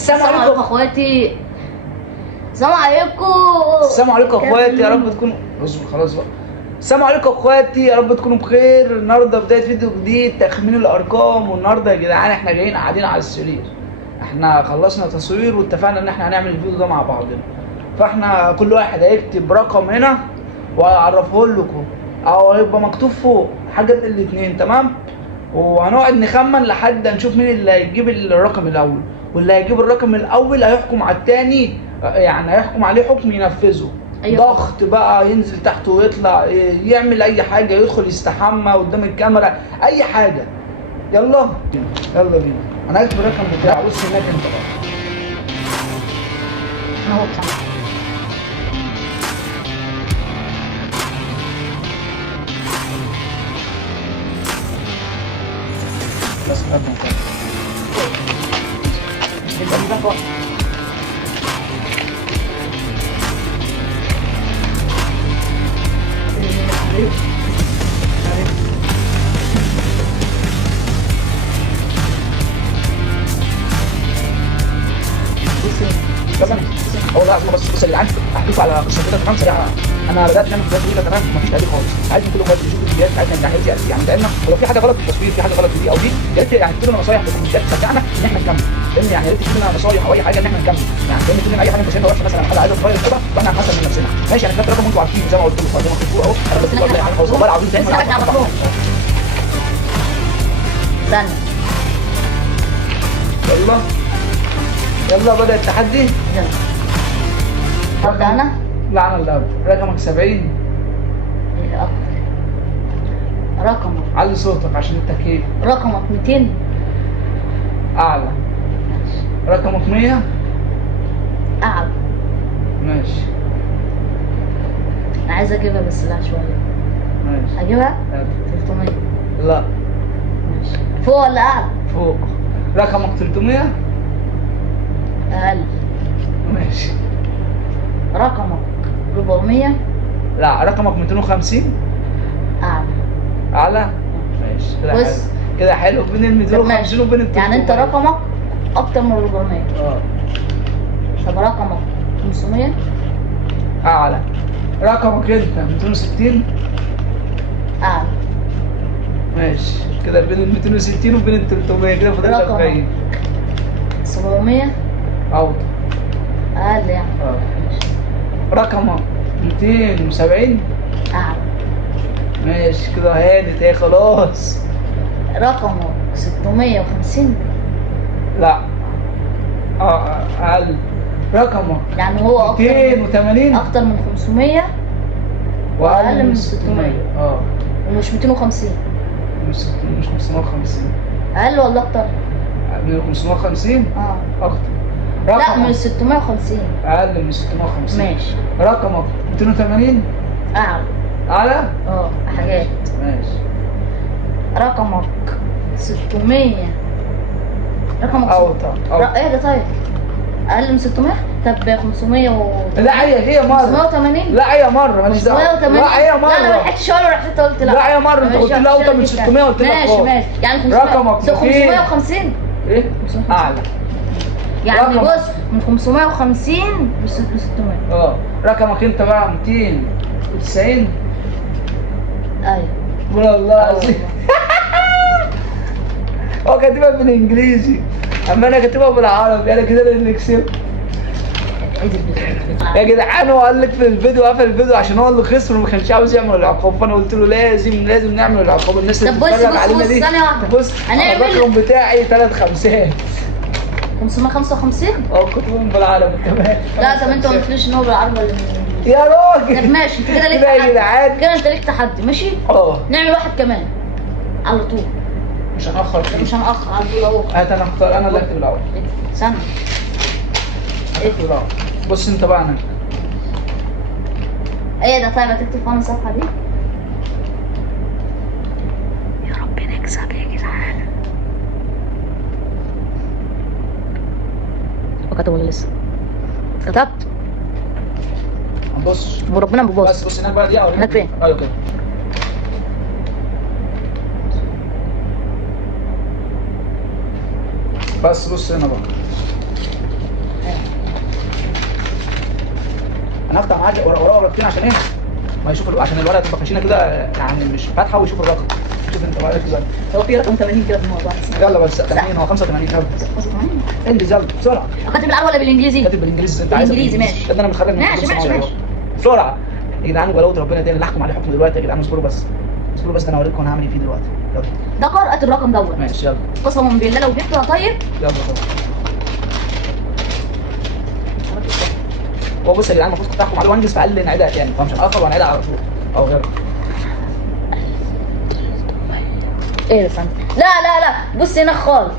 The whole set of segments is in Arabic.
السلام عليكم اخواتي. السلام عليكم. السلام عليكم اخواتي، يا رب تكونوا اصبر خلاص بقى. السلام عليكم اخواتي، يا رب تكونوا بخير. النهارده بدايه فيديو جديد تخمين الارقام. والنهارده يا جدعان احنا جايين قاعدين على السرير، احنا خلصنا تصوير واتفقنا ان احنا هنعمل الفيديو ده مع بعضنا. فاحنا كل واحد هيكتب رقم هنا وهعرفه لكم، او هيبقى مكتوب فوق حاجه من الاثنين، تمام؟ وهنقعد نخمن لحد نشوف مين اللي هيجيب الرقم الاول، واللي هيجيب الرقم الاول هيحكم على الثاني، يعني هيحكم عليه حكم ينفذه. أيوة. ضغط بقى، ينزل تحت ويطلع، يعمل اي حاجه، يدخل يستحمى قدام الكاميرا، اي حاجه. يلا يلا بينا. انا هكتب الرقم بتاعي. بص هناك انت بقى. انا هو بصراحة. بس الرقم بتاعي. هو لا بس اللي عندي هحكيكوا على قصه كده تمام سريعه. انا بدات نعمل فيديوهات جديده تمام، مفيش تقليد خالص. عايز كل واحد يشوف الفيديوهات بتاعتنا اللي عايز يعني دايما ولو في حاجه غلط في التصوير، في حاجه غلط في دي او دي، يا ريت يعني تدوا لنا نصايح في الكومنتات تشجعنا ان احنا نكمل. لان يعني يا ريت تدوا لنا نصايح او اي حاجه ان احنا نكمل، يعني لان تدوا لنا اي حاجه انت شايفها وحشه، مثلا حاجه عايزه تغير كده فاحنا هنحسن من نفسنا. ماشي، انا كتبت رقم وانتوا عارفين زي ما قلت لكم، زي ما قلت لكم اهو. انا بس والله حاجه خالص، والله العظيم تاني استنى. يلا يلا بدأ التحدي. يلا ابدا انا. لا انا اللي هبدأ. رقمك 70. ايه اكتر؟ رقمك علي صوتك عشان التكييف. رقمك 200. اعلى. ماشي. رقمك 100. اعلى. ماشي انا عايز اجيبها بس لا شويه. ماشي. اجيبها يلا. 300. لا ماشي. فوق ولا اعلى؟ فوق. رقمك 300. اقل. ماشي. رقمك 400. لا رقمك 250. اعلى. اعلى. ماشي كده حلو. بص. كده حلو بين ال 250 وبين ال 300. يعني انت رقمك اكتر من 400. اه طب رقمك 500. اعلى. رقمك انت 260. اعلى. ماشي كده بين ال 260 وبين ال 300، كده فاضل لك 40. 700. اوطى. اقل يعني. اه. ماشي. رقمك 270. اعلى. ماشي كده هانت ايه خلاص. رقمك 650. لا اقل. رقمك يعني هو اكتر 280 اكتر من 500 واقل من 600. اه ومش 250. مش 550. اقل ولا اكتر؟ من 550 اه. اكتر. لا من 650. اقل من 650. ماشي. رقمك 280. اعلى. اعلى. اه حاجات. ماشي. رقمك 600. رقمك اوطى. ايه ده طيب؟ اقل من 600. طب 500 لا هي مره. 580. لا هي مره ماليش دعوه. 580. لا هي مره. لا انا ما لحقتش اقول، رحت قلت لا. لا هي مره. انت قلت لي اوطى من 600 قلت لك ماشي ماشي. يعني 500. رقمك 550. ايه؟ 550. اعلى. يعني رقمك. بص من 550 ل 600. اه رقمك انت بقى 290. ايوه والله العظيم. هو كاتبها بالانجليزي اما انا كاتبها بالعربي، انا كده اللي كسبت. يا جدعان هو قال لك في الفيديو، قفل الفيديو عشان هو اللي خسر وما كانش عاوز يعمل العقاب، فانا قلت له لازم نعمل العقاب. الناس اللي طب بص بتتفرج بص علينا بص دي ثانية واحدة. بص هنعمل- الرقم بتاعي 3 خمسات. 555. اه كتبهم بالعربي تمام. لا طب انت ما قلتليش ان هو بالعربي ولا بالانجليزي. يا راجل. طب ماشي انت كده ليك كده يا تحدي. جدعان. كده انت ليك تحدي ماشي. اه نعمل واحد كمان على طول، مش هنأخر فيه. مش هنأخر على طول اهو. هات انا اختار، انا اللي اكتب الاول. استنى. اكتب الاول. بص انت بقى انا. ايه ده طيب هتكتب فين الصفحة دي؟ يا رب نكسب يا جدعان. وكتب ولا لسه؟ كتبت؟ بص وربنا ما بيبص. بص هناك بقى دي او هناك فين؟ ايوه كده. بس بص هنا بقى. انا هفتح معاك ورقتين عشان ايه؟ ما يشوف عشان الورقه تبقى خشينه كده يعني مش فاتحه ويشوف الرقم. شوف انت بقى كده. هو في رقم 80 كده في الموضوع. يلا بس 80 هو 85 يلا. 85 انجز يلا بسرعه. كاتب بالعربي ولا بالانجليزي؟ كاتب بالانجليزي انت عايز بالانجليزي ماشي. ده انا متخرج من ماشي كلية ماشي صناعة ماشي. بسرعه يا جدعان ولو ربنا تاني اللي احكم عليه حكم دلوقتي يا جدعان. اصبروا بس اصبروا بس انا هوريكم انا هعمل ايه فيه دلوقتي. يلا ده قرأت الرقم دوت. ماشي يلا قسما بالله لو جبته طيب. يلا هو بص يا جدعان المفروض كنت احكم عليه وانجز في اقل انعداد يعني فمش هنأخر وهنعيدها على طول او غيره. ايه ده لا لا لا بص هنا خالص.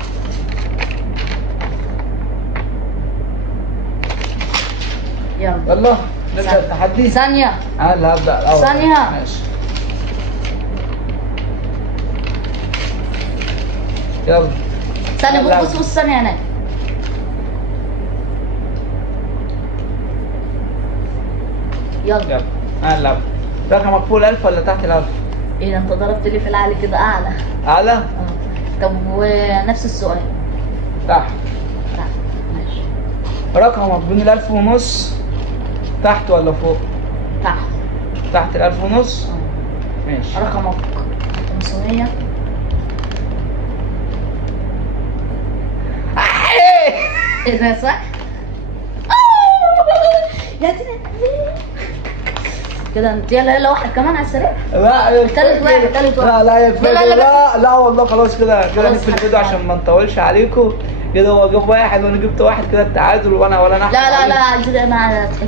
يلا يلا نبدا التحدي. ثانية. انا اللي هبدا الاول. ثانية. ماشي يلا ثانية بص بص ثانية هناك. يلا يلا انا اللي هبدا. رقمك فوق ال1000 ولا تحت ال1000؟ ايه ده انت ضربت لي في العالي كده اعلى. اعلى؟ طب ونفس السؤال. تحت. تحت ماشي. رقمك بين ال1000 ونص تحت ولا فوق؟ تحت. تحت ال1000 ونص؟ ماشي. رقمك 500. ايه ده صح؟ يا كده انت يلا يلا واحد كمان على السريع. لا يا تالت واحد تالت واحد. لا لا يا كفايه لا لا لا لا والله خلاص كده خلاص نقفل الفيديو خلاص. عشان ما نطولش عليكم. كده هو جاب واحد وانا جبت واحد كده التعادل وانا لا لا لا كده انا هتحكم.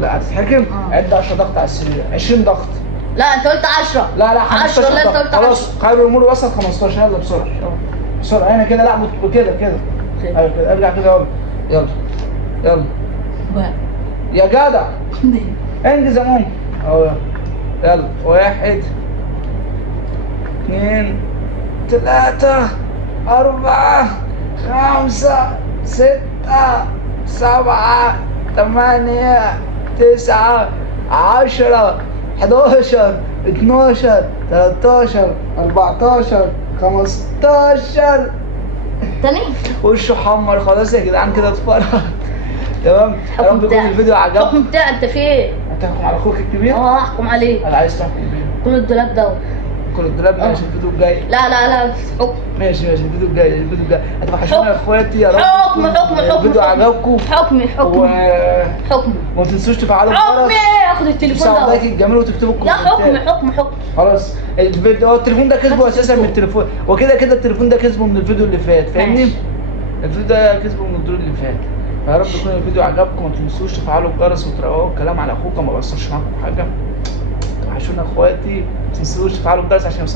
لا هتتحكم؟ عد 10 ضغط على السرير 20 ضغط. لا انت قلت 10. لا لا 10 لا انت قلت 10. خلاص خير الامور وسط 15 يلا بسرعه بسرعه هنا كده لا كده كده ايوه كده ارجع كده يلا يلا يلا يا جدع انجز يا ماما اهو يلا 1 2 3 4 5 6 7 8 9 10 11 12 13 14 15 تاني. وشه حمر خلاص يا جدعان كده اتفرج تمام. يا رب يكون الفيديو عجبكم. الحكم بتاعك انت في ايه؟ هتحكم على اخوك الكبير؟ اه هحكم عليه. انا عايز تحكم بيه. كل الدولاب دوت. كل الدولاب ماشي الفيديو الجاي. لا لا لا حكم. ماشي الفيديو الجاي هتوحشونا يا اخواتي يا رب. حكم الفيديو عجبكم. حكم حكم وما تنسوش تفعلوا الجرس. اخد التليفون ده. ساعدك الجميل وتكتبوا لا الكومنتات. حكم خلاص الفيديو هو التليفون ده كسبه اساسا من التليفون وكده التليفون ده كسبه من الفيديو اللي فات فاهمني؟ ماشي. الفيديو ده كسبه من الدور اللي فات. فيا رب يكون الفيديو عجبكم وما تنسوش تفعلوا الجرس وتروقوا الكلام على اخوكم ما بقصرش معاكم حاجه. توحشونا اخواتي ما تنسوش تفعلوا الجرس عشان يوصل